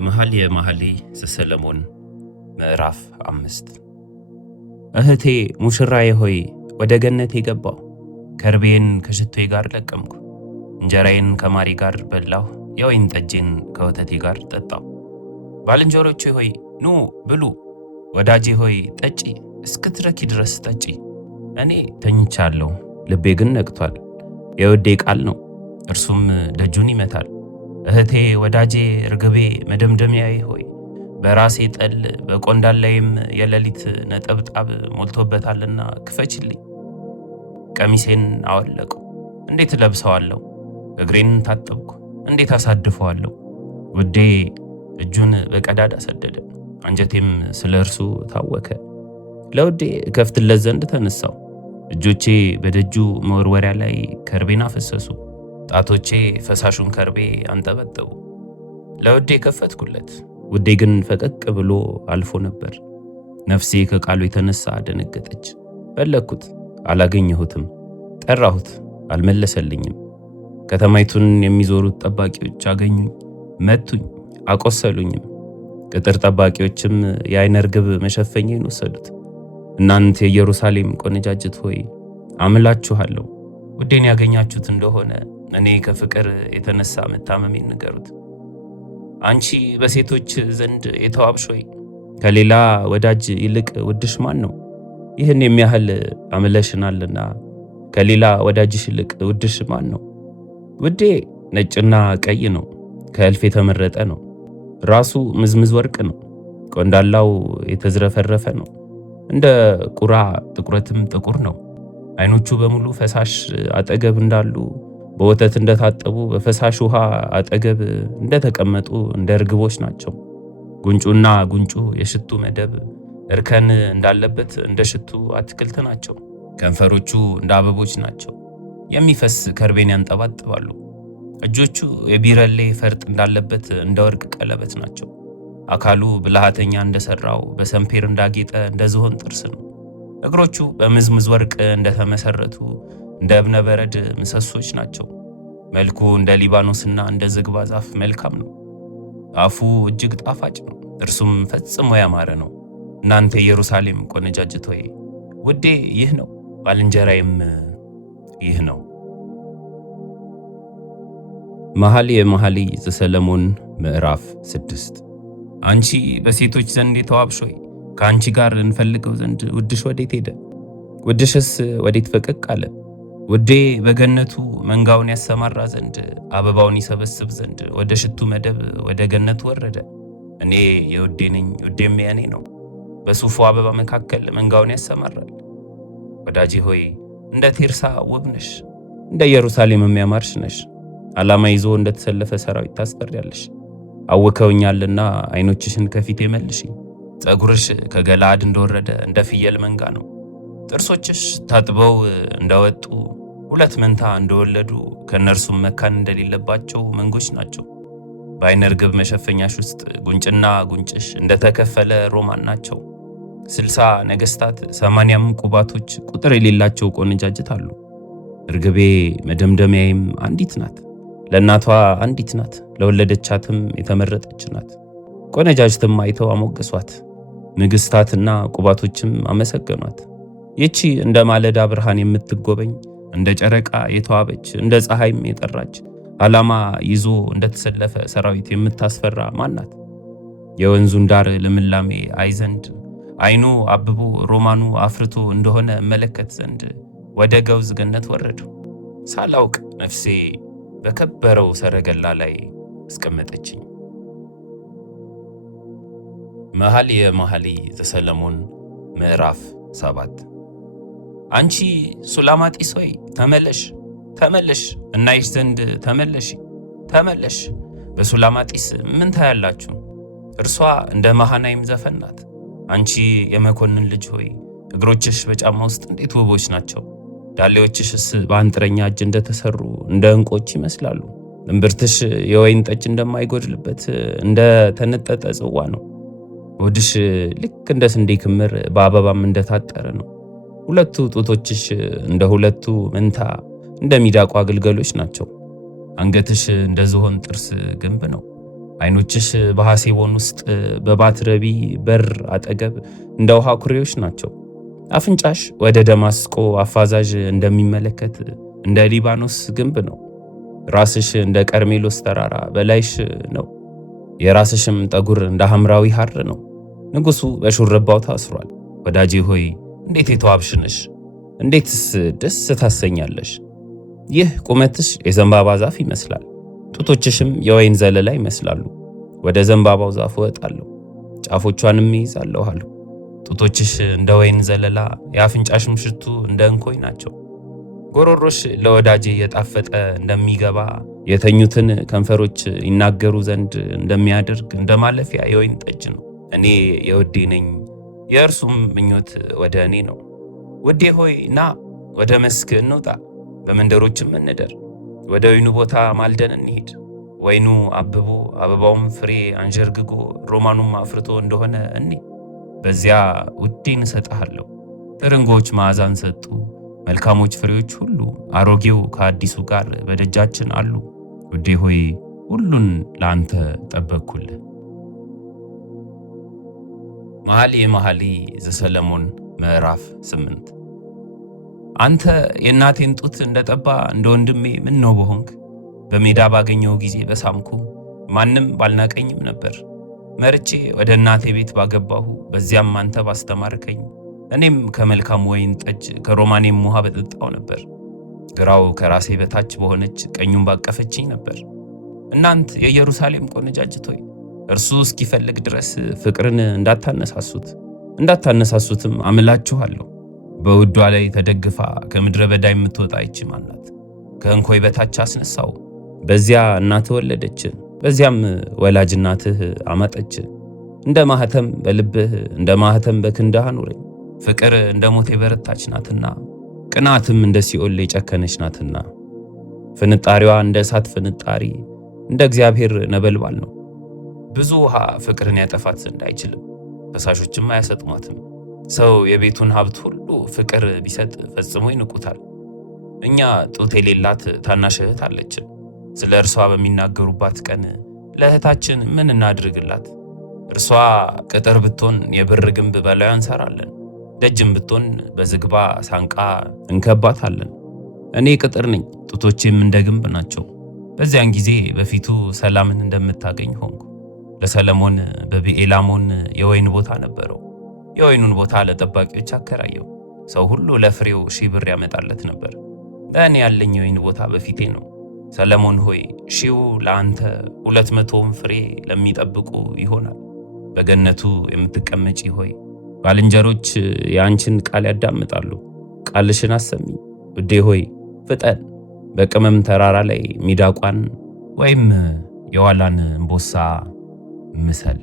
መኃልየ መኃልይ ዘሰሎሞን ምዕራፍ 5 እህቴ ሙሽራዬ ሆይ ወደ ገነቴ ገባሁ። ከርቤን ከሽቶዬ ጋር ለቀምኩ። እንጀራዬን ከማሬ ጋር በላሁ። የወይን ጠጄን ከወተቴ ጋር ጠጣሁ። ባልንጀሮቼ ሆይ ኑ ብሉ፣ ወዳጄ ሆይ ጠጪ፣ እስክትረኪ ድረስ ጠጪ። እኔ ተኝቻለሁ፣ ልቤ ግን ነቅቷል። የውዴ ቃል ነው፣ እርሱም ደጁን ይመታል። እህቴ ወዳጄ ርግቤ መደምደሚያዬ ሆይ በራሴ ጠል በቆንዳላዬም የሌሊት ነጠብጣብ ሞልቶበታልና ክፈችልኝ። ቀሚሴን አወለቁ፣ እንዴት ለብሰዋለሁ? እግሬን ታጠብኩ፣ እንዴት አሳድፈዋለሁ? ውዴ እጁን በቀዳዳ ሰደደ፣ አንጀቴም ስለ እርሱ ታወከ። ለውዴ እከፍትለት ዘንድ ተነሳሁ። እጆቼ በደጁ መወርወሪያ ላይ ከርቤን አፈሰሱ፣ ጣቶቼ ፈሳሹን ከርቤ አንጠበጠቡ። ለውዴ ከፈትኩለት፣ ውዴ ግን ፈቀቅ ብሎ አልፎ ነበር። ነፍሴ ከቃሉ የተነሳ ደነገጠች። ፈለግኩት፣ አላገኘሁትም። ጠራሁት፣ አልመለሰልኝም። ከተማይቱን የሚዞሩት ጠባቂዎች አገኙኝ፣ መቱኝ፣ አቆሰሉኝም። ቅጥር ጠባቂዎችም የዓይነ ርግብ መሸፈኛዬን ወሰዱት። እናንተ የኢየሩሳሌም ቆነጃጅት ሆይ አምላችኋለሁ፣ ውዴን ያገኛችሁት እንደሆነ እኔ ከፍቅር የተነሳ መታመሜን ንገሩት። አንቺ በሴቶች ዘንድ የተዋብሽ ሆይ ከሌላ ወዳጅ ይልቅ ውድሽ ማን ነው? ይህን የሚያህል አምለሽናልና ከሌላ ወዳጅሽ ይልቅ ውድሽ ማን ነው? ውዴ ነጭና ቀይ ነው፣ ከእልፍ የተመረጠ ነው። ራሱ ምዝምዝ ወርቅ ነው፣ ቆንዳላው የተዝረፈረፈ ነው። እንደ ቁራ ጥቁረትም ጥቁር ነው። ዓይኖቹ በሙሉ ፈሳሽ አጠገብ እንዳሉ በወተት እንደታጠቡ በፈሳሽ ውሃ አጠገብ እንደተቀመጡ እንደ ርግቦች ናቸው። ጉንጩና ጉንጩ የሽቱ መደብ እርከን እንዳለበት እንደ ሽቱ አትክልት ናቸው። ከንፈሮቹ እንደ አበቦች ናቸው፣ የሚፈስ ከርቤን ያንጠባጥባሉ። እጆቹ የቢረሌ ፈርጥ እንዳለበት እንደ ወርቅ ቀለበት ናቸው። አካሉ ብልሃተኛ እንደሰራው በሰምፔር እንዳጌጠ እንደ ዝሆን ጥርስ ነው። እግሮቹ በምዝምዝ ወርቅ እንደተመሰረቱ እንደ እብነ በረድ ምሰሶች ናቸው። መልኩ እንደ ሊባኖስና እንደ ዝግባ ዛፍ መልካም ነው። አፉ እጅግ ጣፋጭ ነው፣ እርሱም ፈጽሞ ያማረ ነው። እናንተ የኢየሩሳሌም ቆነጃጅት ሆይ ውዴ ይህ ነው፣ ባልንጀራዬም ይህ ነው። መኃልየ መኃልይ ዘሰሎሞን ምዕራፍ 6 አንቺ በሴቶች ዘንድ የተዋብሽ ሆይ ከአንቺ ጋር እንፈልገው ዘንድ ውድሽ ወዴት ሄደ? ውድሽስ ወዴት ፈቀቅ አለ? ውዴ በገነቱ መንጋውን ያሰማራ ዘንድ አበባውን ይሰበስብ ዘንድ ወደ ሽቱ መደብ ወደ ገነቱ ወረደ። እኔ የውዴ ነኝ፣ ውዴም የእኔ ነው። በሱፉ አበባ መካከል መንጋውን ያሰማራል። ወዳጄ ሆይ እንደ ቴርሳ ውብ ነሽ፣ እንደ ኢየሩሳሌም የሚያማርሽ ነሽ። ዓላማ ይዞ እንደተሰለፈ ሰራዊት ታስፈሪያለሽ። አውከውኛልና ዓይኖችሽን ከፊቴ መልሺ። ፀጉርሽ ከገላአድ እንደወረደ እንደ ፍየል መንጋ ነው። ጥርሶችሽ ታጥበው እንደወጡ ሁለት መንታ እንደወለዱ ከእነርሱም መካን እንደሌለባቸው መንጎች ናቸው። በዓይነ ርግብ መሸፈኛሽ ውስጥ ጉንጭና ጉንጭሽ እንደተከፈለ ሮማን ናቸው። 60 ነገሥታት 80ም ቁባቶች ቁጥር የሌላቸው ቆነጃጅት አሉ። ርግቤ መደምደሚያዬም አንዲት ናት፣ ለእናቷ አንዲት ናት፣ ለወለደቻትም የተመረጠች ናት። ቆነጃጅትም አይተው አሞገሷት፣ ንግሥታትና ቁባቶችም አመሰገኗት። ይቺ እንደ ማለዳ ብርሃን የምትጎበኝ እንደ ጨረቃ የተዋበች እንደ ፀሐይም የጠራች ዓላማ ይዞ እንደተሰለፈ ሰራዊት የምታስፈራ ማናት? የወንዙን ዳር ልምላሜ አይ ዘንድ ዓይኑ አብቦ ሮማኑ አፍርቶ እንደሆነ እመለከት ዘንድ ወደ ገውዝ ገነት ወረዱ። ሳላውቅ ነፍሴ በከበረው ሰረገላ ላይ አስቀመጠችኝ። መኃልየ መኃልይ ዘሰሎሞን ምዕራፍ 7 አንቺ ሱላማጢስ ሆይ ተመለሽ፣ ተመለሽ፣ እናይሽ ዘንድ ተመለሽ፣ ተመለሽ። በሱላማጢስ ምን ታያላችሁ? እርሷ እንደ መሃናይም ዘፈን ናት። አንቺ የመኮንን ልጅ ሆይ እግሮችሽ በጫማ ውስጥ እንዴት ውቦች ናቸው! ዳሌዎችሽስ በአንጥረኛ እጅ እንደተሰሩ እንደ ዕንቆች ይመስላሉ። እምብርትሽ የወይን ጠጅ እንደማይጎድልበት እንደ ተነጠጠ ጽዋ ነው። ሆድሽ ልክ እንደ ስንዴ ክምር በአበባም እንደታጠረ ነው። ሁለቱ ጡቶችሽ እንደ ሁለቱ መንታ እንደ ሚዳቋ ግልገሎች ናቸው። አንገትሽ እንደ ዝሆን ጥርስ ግንብ ነው። አይኖችሽ በሐሴቦን ውስጥ በባትረቢ በር አጠገብ እንደ ውሃ ኩሬዎች ናቸው። አፍንጫሽ ወደ ደማስቆ አፋዛዥ እንደሚመለከት እንደ ሊባኖስ ግንብ ነው። ራስሽ እንደ ቀርሜሎስ ተራራ በላይሽ ነው። የራስሽም ጠጉር እንደ ሐምራዊ ሐር ነው። ንጉሡ በሹርባው ታስሯል። ወዳጄ ሆይ እንዴት የተዋብሽ ነሽ! እንዴትስ ደስ ታሰኛለሽ! ይህ ቁመትሽ የዘንባባ ዛፍ ይመስላል። ጡቶችሽም የወይን ዘለላ ይመስላሉ። ወደ ዘንባባው ዛፍ እወጣለሁ፣ ጫፎቿንም እይዛለሁ አሉ። ጡቶችሽ እንደ ወይን ዘለላ፣ የአፍንጫሽም ሽቱ እንደ እንኮይ ናቸው። ጎሮሮሽ ለወዳጄ የጣፈጠ እንደሚገባ የተኙትን ከንፈሮች ይናገሩ ዘንድ እንደሚያደርግ እንደ ማለፊያ የወይን ጠጅ ነው። እኔ የውዴ ነኝ፣ የእርሱም ምኞት ወደ እኔ ነው። ውዴ ሆይ ና፣ ወደ መስክ እንውጣ፣ በመንደሮችም እንደር። ወደ ወይኑ ቦታ ማልደን እንሂድ። ወይኑ አብቦ አበባውም ፍሬ አንዠርግጎ ሮማኑም አፍርቶ እንደሆነ እኔ በዚያ ውዴን እሰጥሃለሁ። ትርንጎች መዓዛን ሰጡ፣ መልካሞች ፍሬዎች ሁሉ አሮጌው ከአዲሱ ጋር በደጃችን አሉ። ውዴ ሆይ ሁሉን ለአንተ ጠበቅኩልህ። መኃልየ መኃልይ ዘሰሎሞን ምዕራፍ 8 አንተ የእናቴን ጡት እንደጠባ እንደ ወንድሜ ምን ነው በሆንክ? በሜዳ ባገኘው ጊዜ በሳምኩ፣ ማንም ባልናቀኝም ነበር። መርጬ ወደ እናቴ ቤት ባገባሁ፣ በዚያም አንተ ባስተማርከኝ፣ እኔም ከመልካም ወይን ጠጅ ከሮማኔም ውሃ በጠጣው ነበር። ግራው ከራሴ በታች በሆነች ቀኙም ባቀፈችኝ ነበር። እናንት የኢየሩሳሌም ቆነጃጅት ሆይ እርሱ እስኪፈልግ ድረስ ፍቅርን እንዳታነሳሱትም አምላችኋለሁ። በውዷ ላይ ተደግፋ ከምድረ በዳ የምትወጣ ይህች ማን ናት? ከእንኮይ በታች አስነሳው፣ በዚያ እናትህ ወለደች፣ በዚያም ወላጅ እናትህ አማጠች። እንደ ማኅተም በልብህ እንደ ማኅተም በክንድህ አኑረኝ። ፍቅር እንደ ሞት የበረታች ናትና፣ ቅናትም እንደ ሲኦል የጨከነች ናትና። ፍንጣሪዋ እንደ እሳት ፍንጣሪ እንደ እግዚአብሔር ነበልባል ነው። ብዙ ውሃ ፍቅርን ያጠፋት ዘንድ አይችልም፣ ፈሳሾችም አያሰጥሟትም። ሰው የቤቱን ሀብት ሁሉ ፍቅር ቢሰጥ ፈጽሞ ይንቁታል። እኛ ጡት የሌላት ታናሽ እህት አለችን። ስለ እርሷ በሚናገሩባት ቀን ለእህታችን ምን እናድርግላት? እርሷ ቅጥር ብትሆን የብር ግንብ በላዩ እንሰራለን፣ ደጅም ብትሆን በዝግባ ሳንቃ እንከባታለን። እኔ ቅጥር ነኝ፣ ጡቶቼም እንደ ግንብ ናቸው። በዚያን ጊዜ በፊቱ ሰላምን እንደምታገኝ ሆንኩ። ለሰሎሞን በብኤላሞን የወይን ቦታ ነበረው። የወይኑን ቦታ ለጠባቂዎች አከራየው። ሰው ሁሉ ለፍሬው 1000 ብር ያመጣለት ነበር። ለእኔ ያለኝ የወይን ቦታ በፊቴ ነው። ሰሎሞን ሆይ 1000 ለአንተ 200ም ፍሬ ለሚጠብቁ ይሆናል። በገነቱ የምትቀመጪ ሆይ ባልንጀሮች የአንቺን ቃል ያዳምጣሉ። ቃልሽን አሰሚኝ። ውዴ ሆይ ፍጠን። በቅመም ተራራ ላይ ሚዳቋን ወይም የዋላን እምቦሳ ምሰል።